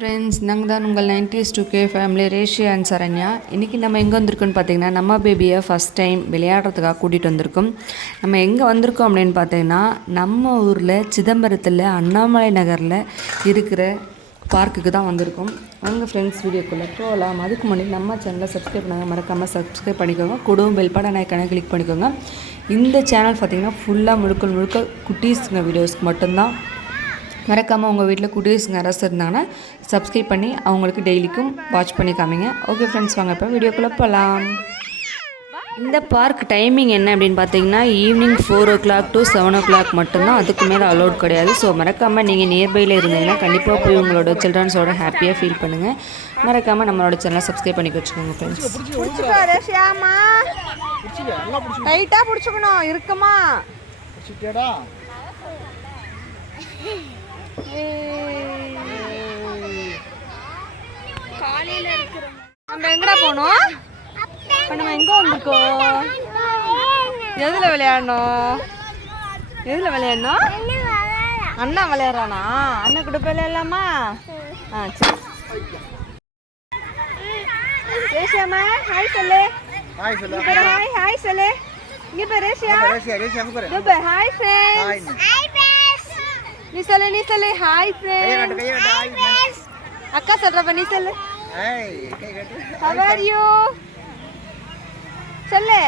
Friends நாங்கள் தான் உங்கள் nineties two K family Reshiya and Saranya இன்றைக்கி நம்ம எங்கே வந்திருக்கோன்னு பார்த்தீங்கன்னா நம்ம பேபியை ஃபஸ்ட் டைம் விளையாடுறதுக்காக கூட்டிகிட்டு வந்திருக்கோம். நம்ம எங்கே வந்திருக்கோம் அப்படின்னு பார்த்தீங்கன்னா நம்ம ஊரில் சிதம்பரத்தில் அண்ணாமலை நகரில் இருக்கிற பார்க்குக்கு தான் வந்திருக்கோம். அவங்க ஃப்ரெண்ட்ஸ் வீடியோக்குள்ளே போகலாம் அதுக்கு முன்னாடி நம்ம சேனலை சப்ஸ்கிரைப் பண்ணாங்க மறக்காமல் சப்ஸ்கிரைப் பண்ணிக்கோங்க. குடும்பம் பெல்பாட நாய்க்கான கிளிக் பண்ணிக்கோங்க. இந்த சேனல் பார்த்தீங்கன்னா ஃபுல்லாக முழுக்க முழுக்க குட்டீஸுங்க வீடியோஸ்க்கு மட்டும்தான். மறக்காமல் உங்கள் வீட்டில் குட்டீஸுங்க யாராச்சும் இருந்தாங்கன்னா சப்ஸ்கிரைப் பண்ணி அவங்களுக்கு டெய்லிக்கும் வாட்ச் பண்ணி காமிங்க. ஓகே ஃப்ரெண்ட்ஸ் வாங்க இப்போ வீடியோக்குள்ளே போகலாம் இந்த பார்க் டைமிங் என்ன அப்படின்னு பார்த்தீங்கன்னா evening four o'clock to seven o'clock மட்டும்தான். அதுக்கு மேலே அலௌட் கிடையாது. ஸோ மறக்காமல் நீங்கள் நியர்பையில் இருந்தீங்கன்னா கண்டிப்பாக போய் உங்களோட சில்ட்ரன்ஸோட ஹாப்பியாக ஃபீல் பண்ணுங்கள் மறக்காமல் நம்மளோட சேனலை சப்ஸ்கிரைப் பண்ணி வச்சுக்கோங்க ஃப்ரெண்ட்ஸ் பிடிச்சிக்கோ ரேஷியாமா டைட்டா பிடிச்சுக்கணும் இருக்குமா பிடிச்சிட்டியாடா நம்ம எங்கடா போனோம்? இப்ப நம்ம எங்க வந்திருக்கோம்? எதுல விளையாடணும்? எதுல விளையாடணும்? அண்ணா விளையாடுறானா? அண்ணன் கூட போய் விளையாடலாமா? ஆ சரி. ரேஷியாமா ஹாய் சொல்லு. ஹாய் சொல்லு. ஹாய் ஹாய் சொல்லு. இங்க பாரு ரேஷியா. பாரு பாரு. ஹாய் ஹாய் ஃப்ரெண்ட்ஸ் நீ சொல்லு நீ சொல்லு ஹாய் ஃப்ரெண்ட்ஸ் அக்கா சொல்றப்ப நீ சொல்லு How are you? சொல்லு.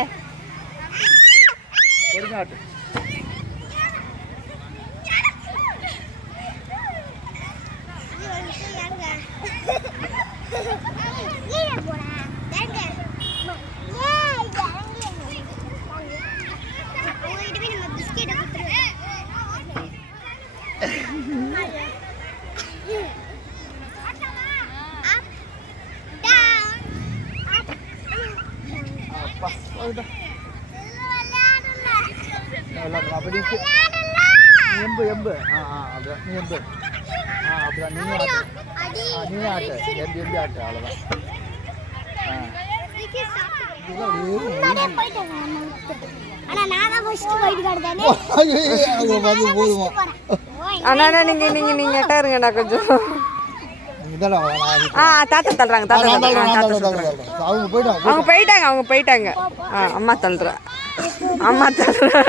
எம்பு எம்பு ஆ ஆ அப்படிதான் நீ எம்பு ஆ அப்படிதான் நீ ஆட்டு ஆ நீ ஆட்டு எம்பி எம்பி ஆட்டு அவ்வளோதான் ஆ போதுமா அண்ணா நீங்க நீங்க நீங்க எட்டா இருங்கண்ணா கொஞ்சம். ஆ தாத்தா தள்ளுறாங்க தாத்தா. அவங்க போயிட்டாங்க அவங்க போயிட்டாங்க அவங்க போயிட்டாங்க. ஆ அம்மா தள்ளுறா. அம்மா தள்ளுறா.